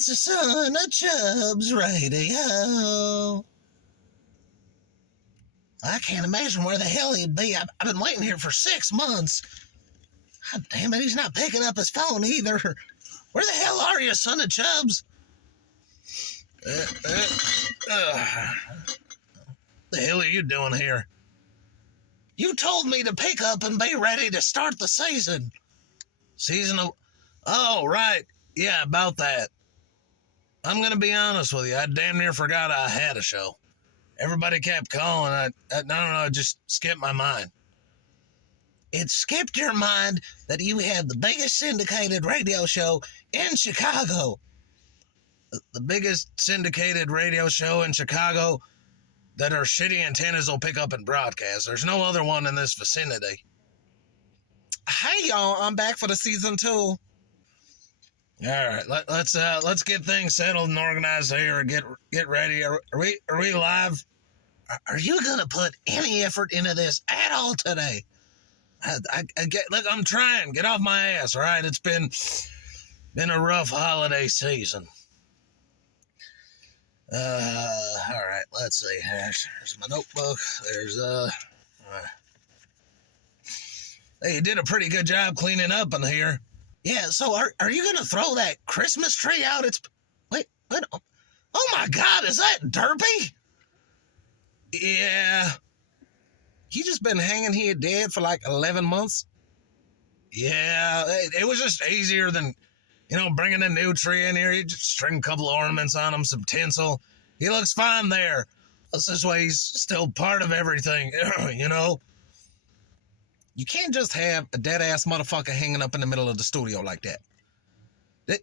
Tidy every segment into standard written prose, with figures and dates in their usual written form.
It's the Son of Chubbs radio. I can't imagine where the hell he'd be. I've been waiting here for 6 months. God damn it, he's not picking up his phone either. Where the hell are you, Son of Chubbs? The hell are you doing here? You told me to pick up and be ready to start the season. Season of... Oh, right. Yeah, about that. I'm going to be honest with you. I damn near forgot I had a show. Everybody kept calling. I don't know, it just skipped my mind. It skipped your mind that you had the biggest syndicated radio show in Chicago. The biggest syndicated radio show in Chicago that our shitty antennas will pick up and broadcast. There's no other one in this vicinity. Hey, y'all. I'm back for the season 2. All right, let's get things settled and organized here and get ready. Are we live? Are you gonna put any effort into this at all today? I get. Look, I'm trying. Get off my ass, all right? It's been a rough holiday season. All right. Let's see. There's my notebook. There's Hey, you did a pretty good job cleaning up in here. Yeah, so are you gonna throw that Christmas tree out? Wait, oh my God, is that Derpy? Yeah. He just been hanging here dead for like 11 months? Yeah, it was just easier than, bringing a new tree in here. You just string a couple ornaments on him, some tinsel. He looks fine there. That's this way he's still part of everything, You can't just have a dead-ass motherfucker hanging up in the middle of the studio like that.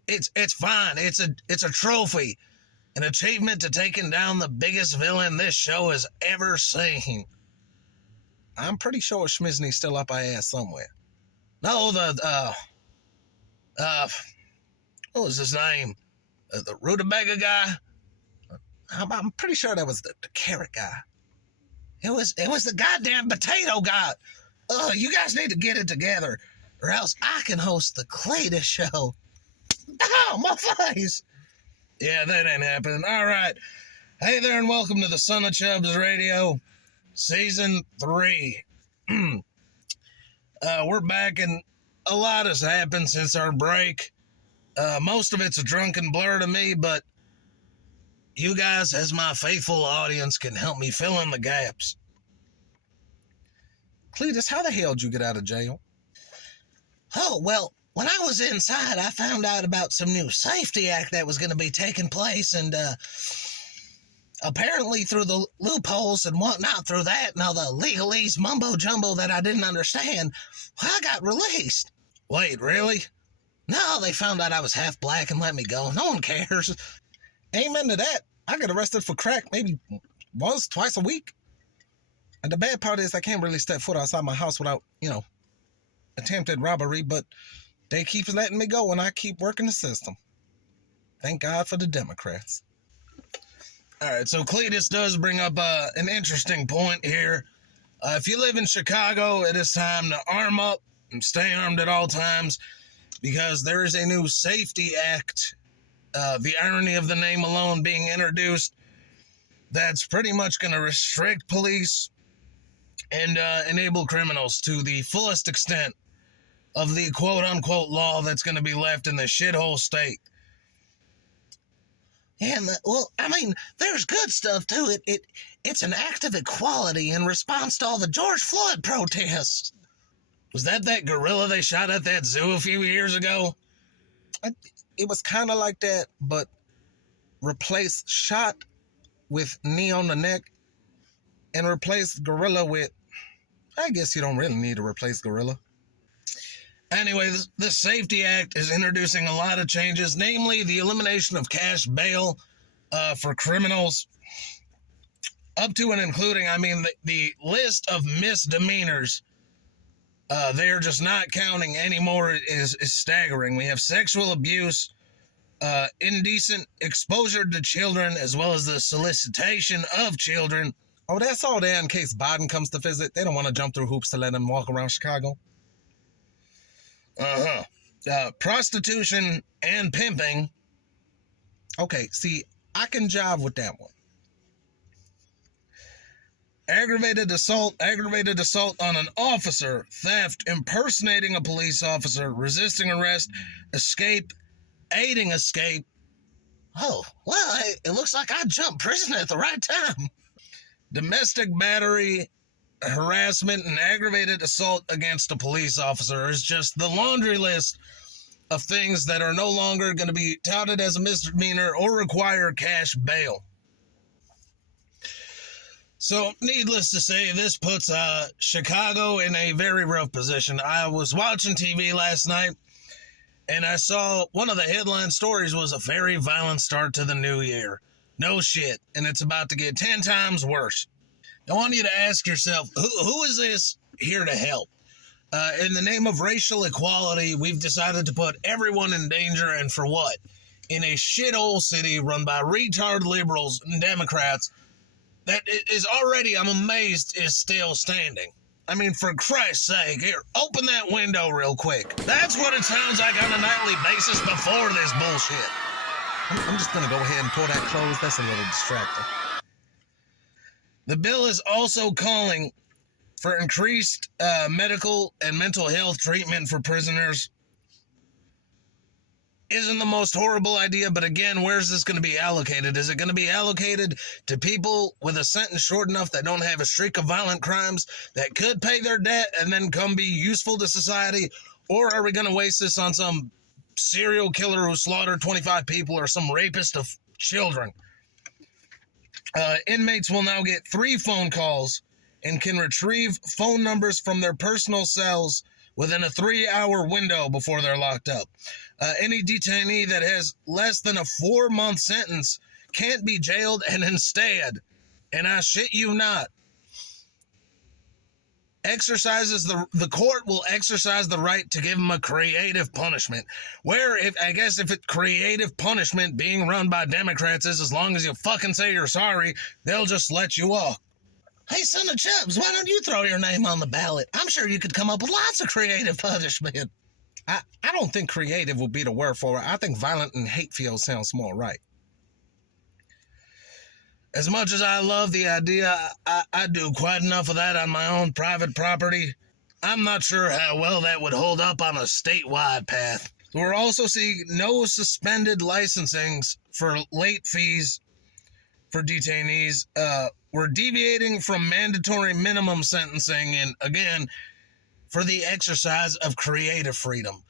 It's fine. It's a trophy. An achievement to taking down the biggest villain this show has ever seen. I'm pretty sure Schmizny's still up our ass somewhere. No, what was his name? The rutabaga guy? I'm pretty sure that was the carrot guy. It was the goddamn potato guy. You guys need to get it together, or else I can host the Cletus show. Oh, my face! Yeah, that ain't happening. All right. Hey there, and welcome to the Son of Chubbs Radio, Season 3. We're back, and a lot has happened since our break. Most of it's a drunken blur to me, but you guys, as my faithful audience, can help me fill in the gaps. Cletus, how the hell did you get out of jail? Oh, well, when I was inside, I found out about some new safety act that was going to be taking place, and apparently through the loopholes and whatnot through that and all the legalese mumbo-jumbo that I didn't understand, I got released. Wait, really? No, they found out I was half black and let me go. No one cares. Amen to that. I get arrested for crack maybe twice a week. And the bad part is I can't really step foot outside my house without, attempted robbery, but they keep letting me go and I keep working the system. Thank God for the Democrats. All right, so Cletus does bring up an interesting point here. If you live in Chicago, it is time to arm up and stay armed at all times because there is a new safety act, the irony of the name alone being introduced, that's pretty much going to restrict police and enable criminals to the fullest extent of the quote-unquote law that's going to be left in the shithole state. And, there's good stuff to it. It's an act of equality in response to all the George Floyd protests. Was that gorilla they shot at that zoo a few years ago? It was kind of like that, but replace shot with knee on the neck and replace gorilla with, I guess you don't really need to replace gorilla. Anyway, this Safety Act is introducing a lot of changes, namely the elimination of cash bail for criminals, up to and including, the list of misdemeanors, they're just not counting anymore is staggering. We have sexual abuse, indecent exposure to children, as well as the solicitation of children. Oh, that's all there in case Biden comes to visit. They don't want to jump through hoops to let him walk around Chicago. Prostitution and pimping, Okay, see, I can jive with that one. Aggravated assault on an officer, theft, impersonating a police officer, resisting arrest, escape, aiding escape. Oh, well, it looks like I jumped prison at the right time. Domestic battery, harassment, and aggravated assault against a police officer is just the laundry list of things that are no longer going to be touted as a misdemeanor or require cash bail. So, needless to say, this puts Chicago in a very rough position. I was watching TV last night, and I saw one of the headline stories was a very violent start to the new year. No shit, and it's about to get 10 times worse. I want you to ask yourself, who is this here to help? In the name of racial equality, we've decided to put everyone in danger, and for what? In a shithole city run by retard liberals and Democrats that is already, I'm amazed, is still standing. I mean, for Christ's sake, here, open that window real quick. That's what it sounds like on a nightly basis before this bullshit. I'm just gonna go ahead and pull that closed. That's a little distracting. The bill is also calling for increased medical and mental health treatment for prisoners. Isn't the most horrible idea, but again, where's this going to be allocated? Is it going to be allocated to people with a sentence short enough that don't have a streak of violent crimes that could pay their debt and then come be useful to society? Or are we going to waste this on some serial killer who slaughtered 25 people or some rapist of children? Inmates will now get 3 phone calls and can retrieve phone numbers from their personal cells within a 3-hour window before they're locked up. Any detainee that has less than a 4-month sentence can't be jailed, and instead, and I shit you not, the court will exercise the right to give them a creative punishment. Where, if it's creative punishment being run by Democrats is as long as you fucking say you're sorry, they'll just let you off. Hey, Son of Chubbs, why don't you throw your name on the ballot? I'm sure you could come up with lots of creative punishment. I don't think creative would be the word for it. I think violent and hate-filled sounds more right. As much as I love the idea, I do quite enough of that on my own private property. I'm not sure how well that would hold up on a statewide path. We're also seeing no suspended licensings for late fees for detainees. We're deviating from mandatory minimum sentencing and, again, for the exercise of creative freedom.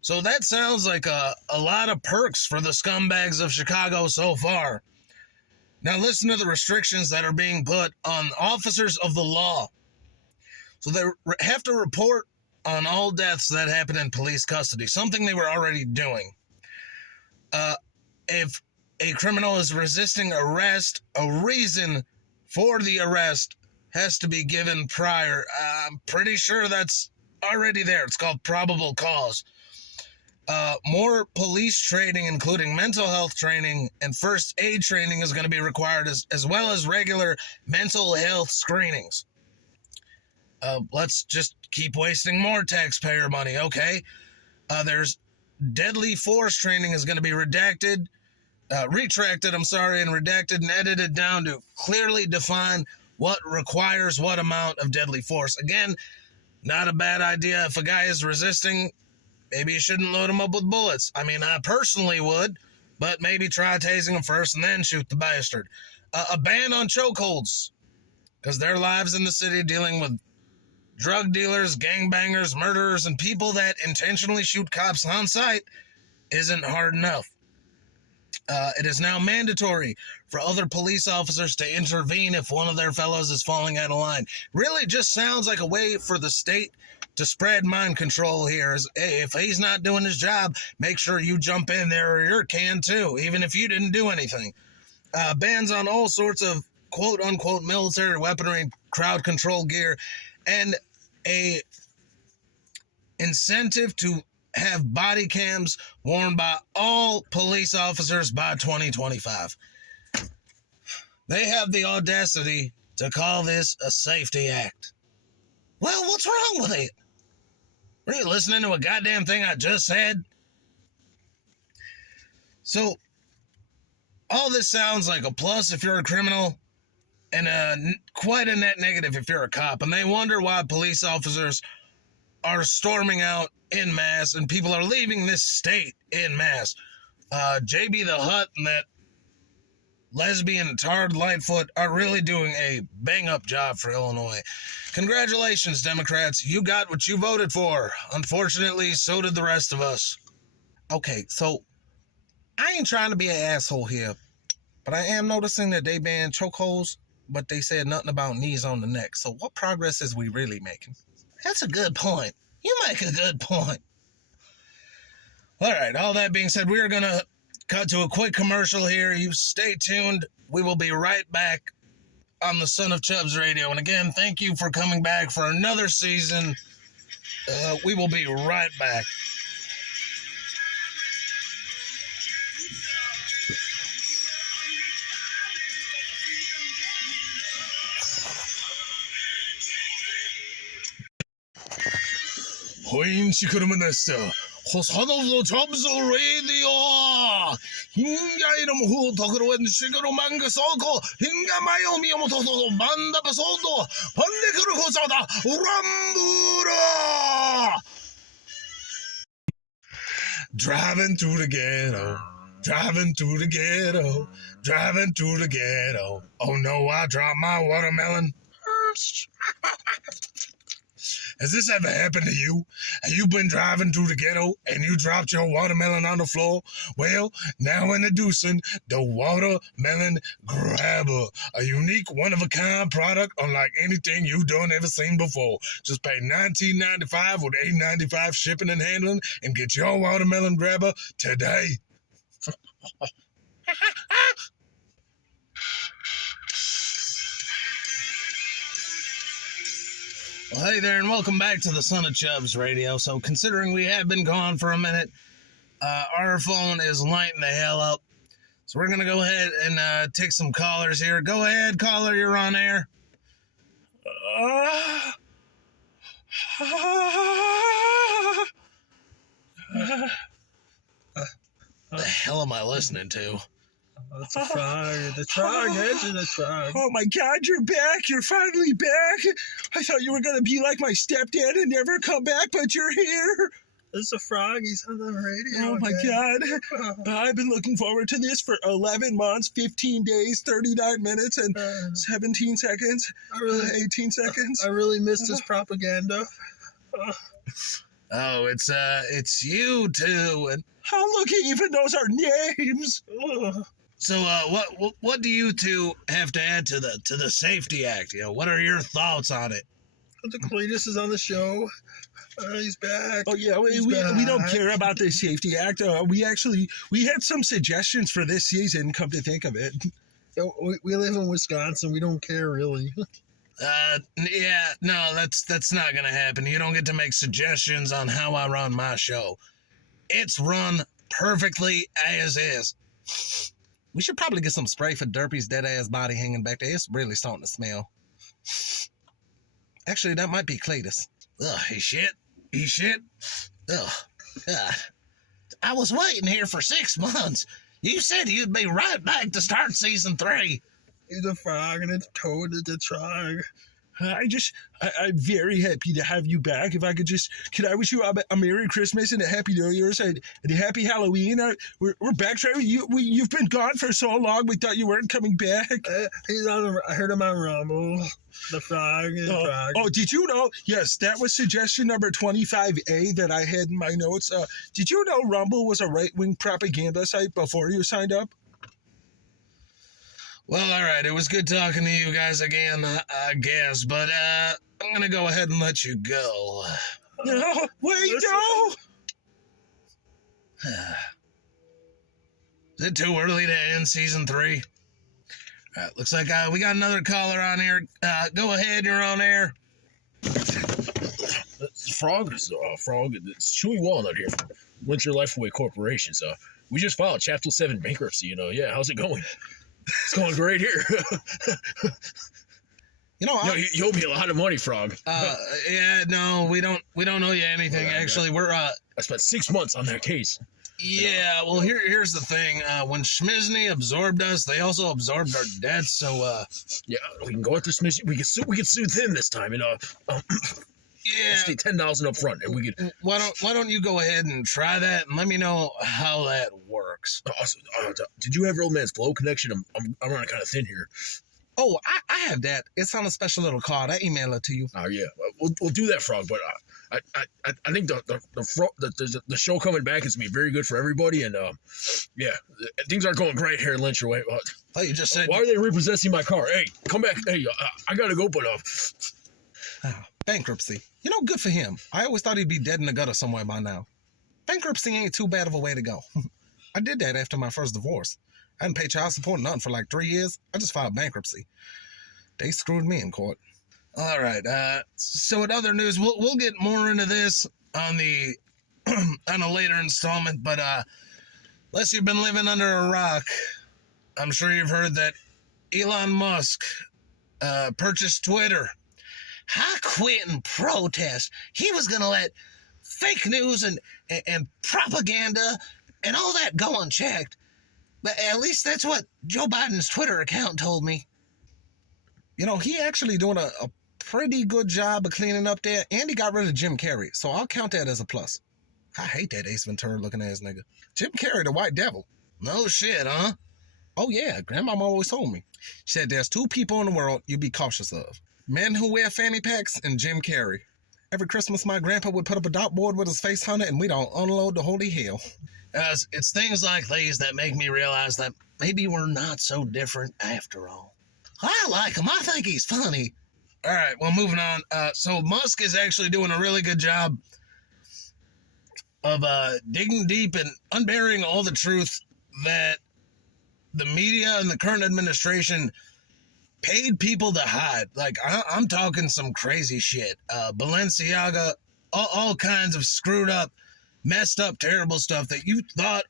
So that sounds like a lot of perks for the scumbags of Chicago so far. Now listen to the restrictions that are being put on officers of the law. So they have to report on all deaths that happen in police custody, something they were already doing. If a criminal is resisting arrest, a reason for the arrest has to be given prior. I'm pretty sure that's already there. It's called probable cause. More police training, including mental health training and first aid training, is going to be required, as well as regular mental health screenings. Let's just keep wasting more taxpayer money, okay? There's deadly force training is going to be retracted, and redacted and edited down to clearly define what requires what amount of deadly force. Again, not a bad idea. If a guy is resisting, maybe you shouldn't load him up with bullets. I mean, I personally would, but maybe try tasing him first and then shoot the bastard. A ban on chokeholds, because their lives in the city dealing with drug dealers, gangbangers, murderers, and people that intentionally shoot cops on sight isn't hard enough. It is now mandatory for other police officers to intervene if one of their fellows is falling out of line. Really just sounds like a way for the state to spread mind control here. Hey, if he's not doing his job, make sure you jump in there or you can too, even if you didn't do anything. Bans on all sorts of quote-unquote military weaponry, crowd control gear, and a incentive to have body cams worn by all police officers by 2025. They have the audacity to call this a safety act. Well, what's wrong with it? Are you listening to a goddamn thing I just said? So, all this sounds like a plus if you're a criminal and quite a net negative if you're a cop. And they wonder why police officers are storming out en masse and people are leaving this state en masse. JB the Hutt and that lesbian Tard Lightfoot are really doing a bang-up job for Illinois. Congratulations, Democrats. You got what you voted for. Unfortunately, so did the rest of us. Okay, so I ain't trying to be an asshole here, but I am noticing that they banned chokeholds, but they said nothing about knees on the neck. So what progress is we really making? That's a good point. You make a good point. All right, all that being said, we're going to cut to a quick commercial here. You stay tuned. We will be right back on the Son of Chubbs radio. And again, thank you for coming back for another season. We will be right back. Son of Chubbs radio. Hinga inom hutokro en siguro mangasoko. Hinga mayomi omotoso banda pasodo. Pandekuru kosada rambura. Driving through the ghetto. Driving through the ghetto. Driving through the ghetto. Oh no, I dropped my watermelon. Has this ever happened to you? Have you been driving through the ghetto and you dropped your watermelon on the floor? Well, now introducing the Watermelon Grabber, a unique, one-of-a-kind product unlike anything you've ever seen before. Just pay $19.95 with $8.95 shipping and handling and get your Watermelon Grabber today. Well, hey there, and welcome back to the Son of Chubbs radio. So, considering we have been gone for a minute, our phone is lighting the hell up. So, we're going to go ahead and take some callers here. Go ahead, caller, you're on air. The hell am I listening to? It's a frog. The frog, it's a frog. Oh my God, you're back. You're finally back. I thought you were going to be like my stepdad and never come back, but you're here. It's a frog. He's on the radio. Oh my God. I've been looking forward to this for 11 months, 15 days, 39 minutes, and 17 seconds, 18 seconds. I really missed this propaganda. Oh, it's you two. And how look, he even knows our names. so, what do you two have to add to the Safety Act? You know, what are your thoughts on it? The Cletus is on the show. He's back. Oh yeah, we don't care about the Safety Act. We had some suggestions for this season. Come to think of it, we live in Wisconsin. We don't care really. Yeah, no, that's not gonna happen. You don't get to make suggestions on how I run my show. It's run perfectly as is. We should probably get some spray for Derpy's dead ass body hanging back there. It's really starting to smell. Actually, that might be Cletus. Ugh, he shit. Ugh, God. I was waiting here for 6 months. You said you'd be right back to start season 3. He's a frog and it's Toad is a frog. I'm very happy to have you back. If I could I wish you a Merry Christmas and a Happy New Year's and a Happy Halloween. We're back, Trevor. You've been gone for so long. We thought you weren't coming back. I heard him on Rumble. The frog. Oh, did you know? Yes, that was suggestion number 25A that I had in my notes. Did you know Rumble was a right-wing propaganda site before you signed up? Well, all right. It was good talking to you guys again, I guess. But I'm going to go ahead and let you go. No, wait, no! Is it too early to end season 3? All right, looks like we got another caller on here. Go ahead, you're on air. Frog, it's Chewy Walnut here from Winter Lifeway Corporation. So we just filed Chapter 7 bankruptcy. Yeah, how's it going? It's going great here. You owe me a lot of money, Frog. Yeah, no, we don't owe you anything. Actually, I spent 6 months on that case. Yeah, well, here's the thing. When Schmizny absorbed us, they also absorbed our debts. So, Yeah, we can go at this mission. We can sue them this time, and yeah. just $10,000 up front, and we could. Why don't you go ahead and try that and let me know how that works? Also, did you have your old man's flow connection? I'm running kind of thin here. Oh, I have that. It's on a special little card. I email it to you. Oh yeah, we'll do that, Frog. But I think the show coming back is gonna be very good for everybody, and yeah, things aren't going great here, Lynch. Wait, Oh, you just said why are they repossessing my car? Hey, come back. Hey, I gotta go, but bankruptcy. You know, good for him. I always thought he'd be dead in the gutter somewhere by now. Bankruptcy ain't too bad of a way to go. I did that after my first divorce. I hadn't paid child support or nothing for like 3 years. I just filed bankruptcy. They screwed me in court. All right. So in other news, we'll get more into this on the on a later installment. But unless you've been living under a rock, I'm sure you've heard that Elon Musk purchased Twitter. I quit and protest. He was gonna let fake news and propaganda and all that go unchecked. But at least that's what Joe Biden's Twitter account told me. You know, he actually doing a pretty good job of cleaning up there, and he got rid of Jim Carrey, so I'll count that as a plus. I hate that Ace Ventura looking ass nigga. Jim Carrey, the white devil. No shit, huh? Oh yeah, Grandmama always told me. She said there's two people in the world you be cautious of. Men who wear fanny packs and Jim Carrey. Every Christmas, my grandpa would put up a dartboard with his face on it, and we'd all unload the holy hell. It's things like these that make me realize that maybe we're not so different after all. I like him. I think he's funny. All right, well, moving on. So Musk is actually doing a really good job of digging deep and unburying all the truth that the media and the current administration paid people to hide. Like, I'm talking some crazy shit. Balenciaga, all kinds of screwed up, messed up, terrible stuff that you thought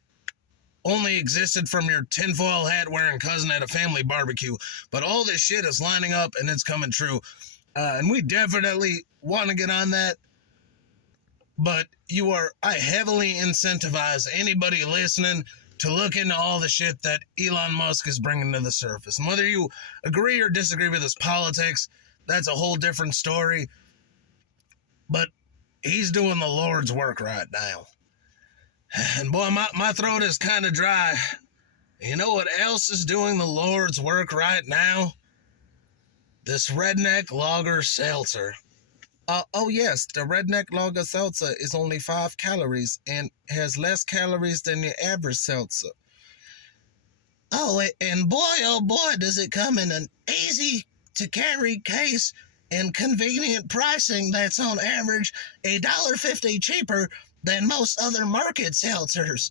only existed from your tinfoil hat wearing cousin at a family barbecue. But all this shit is lining up and it's coming true. And we definitely want to get on that. But I heavily incentivize anybody listening to look into all the shit that Elon Musk is bringing to the surface. And whether you agree or disagree with his politics, that's a whole different story. But he's doing the Lord's work right now. And boy, my throat is kind of dry. You know what else is doing the Lord's work right now? This Redneck Lager Seltzer. Oh yes, the Redneck Lager Seltzer is only 5 calories and has less calories than your average seltzer. Oh, and boy, oh boy, does it come in an easy-to-carry case and convenient pricing that's on average $1.50 cheaper than most other market seltzers.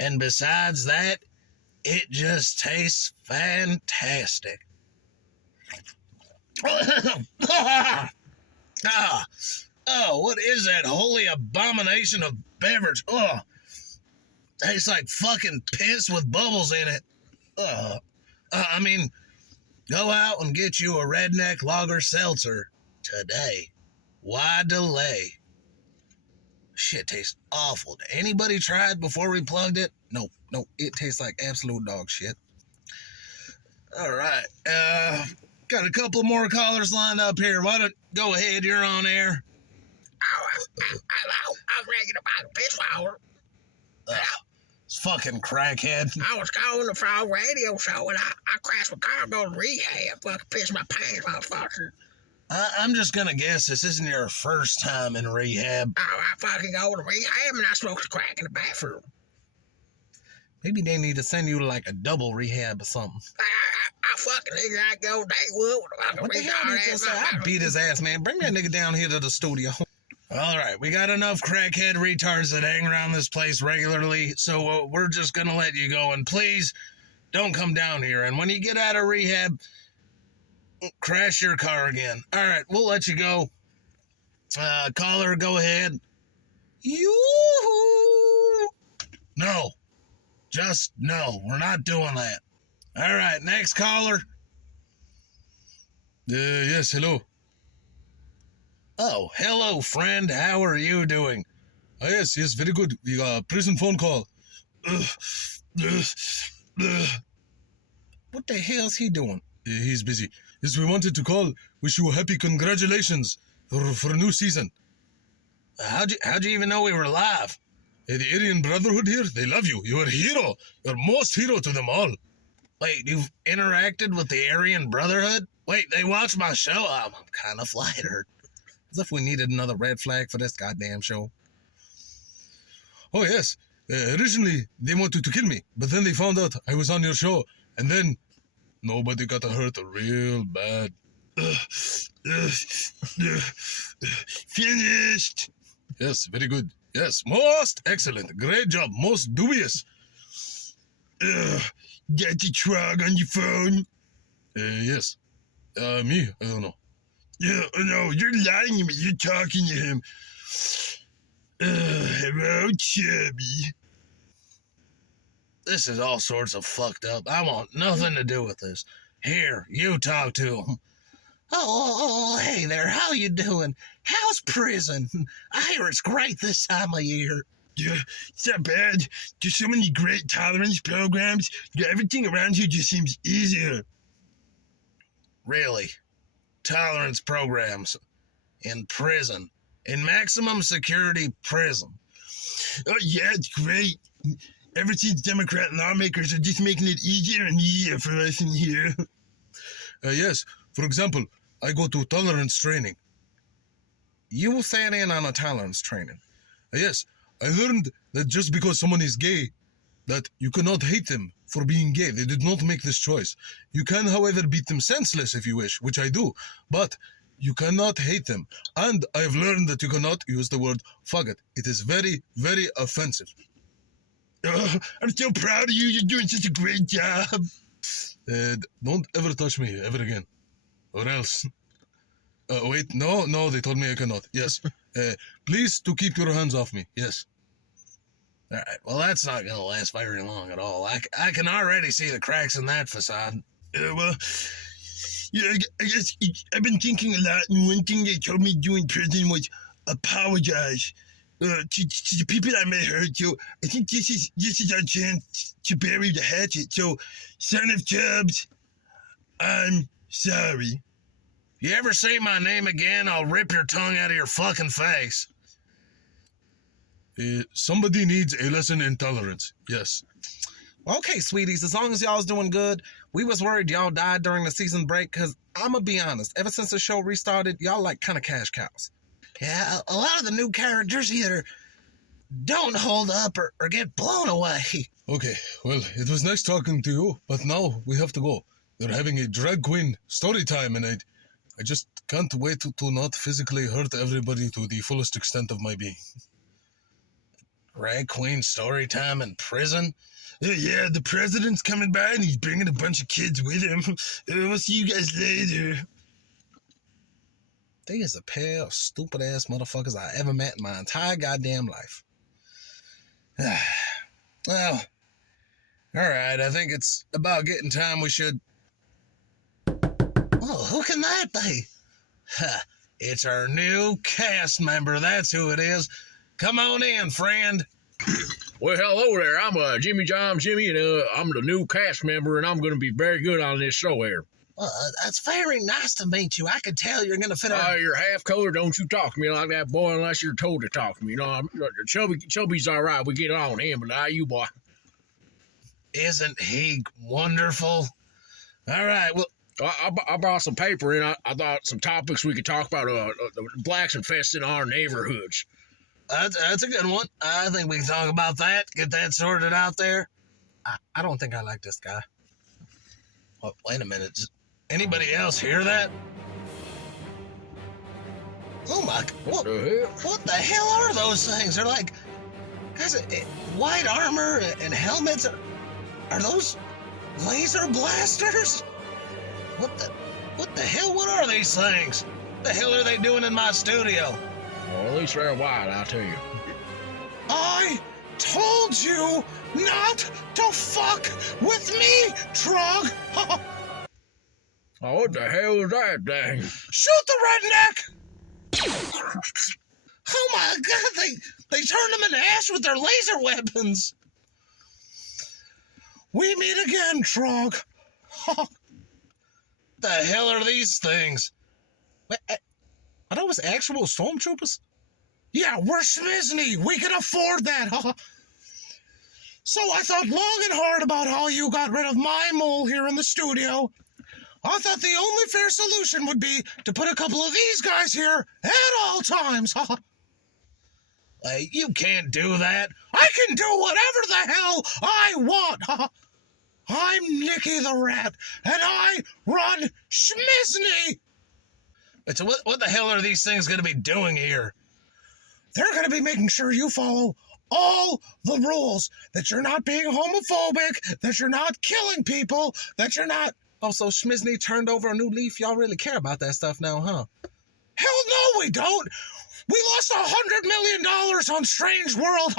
And besides that, it just tastes fantastic. Oh, what is that holy abomination of beverage? Oh, tastes like fucking piss with bubbles in it. I mean, go out and get you a Redneck Lager Seltzer today. Why delay? Shit tastes awful. Did anybody try it before we plugged it? No, it tastes like absolute dog shit. All right, got a couple more callers lined up here. Why don't go ahead? You're on air. I'm ringing about a piss flower. It's fucking crackhead. I was calling the Frog radio show and I crashed my car going to rehab. Fucking pissed my pants, motherfucker. I'm just gonna guess this isn't your first time in rehab. Oh, I fucking go to rehab and I smoked a crack in the bathroom. Maybe they need to send you to like a double rehab or something. I fucking figured I'd go Daywood with a fucking What the hell did you just say? I beat his ass, man. Bring that nigga down here to the studio. All right, we got enough crackhead retards that hang around this place regularly, so we're just gonna let you go. And please, don't come down here. And when you get out of rehab, crash your car again. All right, we'll let you go. Caller, go ahead. Yoo-hoo! No, just no. We're not doing that. All right, next caller. Yes, hello. Oh, hello, friend. How are you doing? Yes, very good. We got a prison phone call. What the hell's he doing? He's busy. Yes, we wanted to call. Wish you a happy congratulations for a new season. How'd you even know we were live? The Aryan Brotherhood here, they love you. You're a hero. You're most hero to them all. Wait, you've interacted with the Aryan Brotherhood? Wait, they watch my show? I'm kind of flattered. As if we needed another red flag for this goddamn show. Oh, yes. Originally, they wanted to kill me, but then they found out I was on your show, and then nobody got hurt real bad. Finished. Yes, very good. Yes, most excellent. Great job. Most dubious. Got the Trog on your phone? Yes. Me? I don't know. Yeah, no, you're lying to me. You're talking to him. Hello, Chubby. This is all sorts of fucked up. I want nothing to do with this. Here, you talk to him. Oh, hey there. How you doing? How's prison? I hear it's great this time of year. Yeah, it's not bad. There's so many great tolerance programs. Yeah, everything around here just seems easier. Really? Tolerance programs in prison, in maximum security prison. Oh, yeah, it's great. Ever since Democrat lawmakers are just making it easier and easier for us in here. Yes, for example, I go to tolerance training. You sat in on a tolerance training. Yes, I learned that just because someone is gay, that you cannot hate them for being gay. They did not make this choice. You can, however, beat them senseless if you wish, which I do, but you cannot hate them. And I've learned that you cannot use the word faggot. It is very, very offensive. I'm so proud of you. You're doing such a great job. Don't ever touch me ever again, or else. Wait, no, they told me I cannot. Yes. Please to keep your hands off me. Yes. All right, well, that's not going to last very long at all. I can already see the cracks in that facade. Well, yeah, I guess I've been thinking a lot, and one thing they told me to do in prison was apologize to the people I may hurt. So I think this is our chance to bury the hatchet. So, Son of Chubbs, I'm sorry. You ever say my name again, I'll rip your tongue out of your fucking face. Somebody needs a lesson in tolerance. Yes. Okay, sweeties, as long as y'all's doing good. We was worried y'all died during the season break, because I'm going to be honest, ever since the show restarted, y'all like kind of cash cows. Yeah, a lot of the new characters either don't hold up or get blown away. Okay, well, it was nice talking to you, but now we have to go. They're having a drag queen story time, and I just can't wait to not physically hurt everybody to the fullest extent of my being. Drag queen story time in prison? Yeah, the president's coming by and he's bringing a bunch of kids with him. We'll see you guys later. They is a pair of stupid-ass motherfuckers I ever met in my entire goddamn life. Well, all right, I think it's about getting time we should... Oh, who can that be? It's our new cast member, that's who it is. Come on in, friend. Well, hello there. I'm Jimmy John Jimmy, and I'm the new cast member, and I'm going to be very good on this show here. That's very nice to meet you. I could tell you're going to fit our... You're half color. Don't you talk to me like that, boy, unless you're told to talk to me. You know, Chubby's all right. We get on him, but now you, boy. Isn't he wonderful? All right, well... I brought some paper, and I thought some topics we could talk about the blacks infesting our neighborhoods. That's a good one. I think we can talk about that, get that sorted out there. I don't think I like this guy. Oh, wait a minute. Does anybody else hear that? Oh my... What the hell? What the hell are those things? They're like... Guys, white armor and helmets. Are those laser blasters? What the hell? What are these things? What the hell are they doing in my studio? Well, at least they're white, I'll tell you. I told you not to fuck with me, Trog. Oh, what the hell is that thing? Shoot the redneck! Oh my God, they turned them into ash with their laser weapons. We meet again, Trog. The hell are these things? Are those actual stormtroopers? Yeah, we're Schmizni. We can afford that. So I thought long and hard about how you got rid of my mole here in the studio. I thought the only fair solution would be to put a couple of these guys here at all times. Hey, you can't do that. I can do whatever the hell I want. I'm Nicky the Rat, and I run Schmizni. Wait, so what the hell are these things going to be doing here? They're going to be making sure you follow all the rules, that you're not being homophobic, that you're not killing people, that you're not... Oh, so Schmizni turned over a new leaf? Y'all really care about that stuff now, huh? Hell no, we don't. We lost $100 million on Strange World.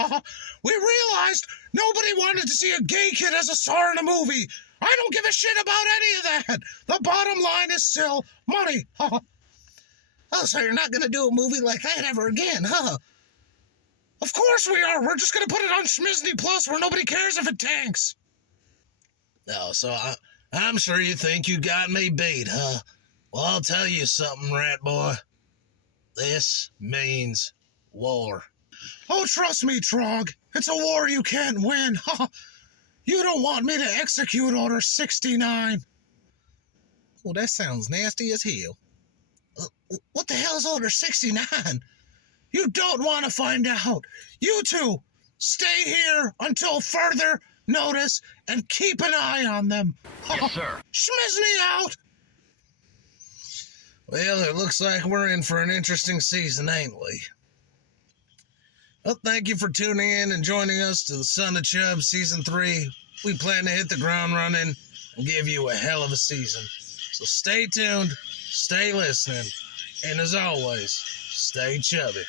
We realized nobody wanted to see a gay kid as a star in a movie. I don't give a shit about any of that. The bottom line is still money. Oh, so you're not going to do a movie like that ever again, huh? Of course we are. We're just going to put it on Schmizni Plus where nobody cares if it tanks. Oh, so I'm sure you think you got me beat, huh? Well, I'll tell you something, rat boy. This means war. Oh, trust me, Trog. It's a war you can't win. You don't want me to execute Order 69. Well, that sounds nasty as hell. What the hell is Order 69? You don't want to find out. You two, stay here until further notice and keep an eye on them. Yes, sir. Schmizni out. Well, it looks like we're in for an interesting season, ain't we? Well, thank you for tuning in and joining us to the Son of Chubbs Season 3. We plan to hit the ground running and give you a hell of a season. So stay tuned, stay listening, and as always, stay chubby.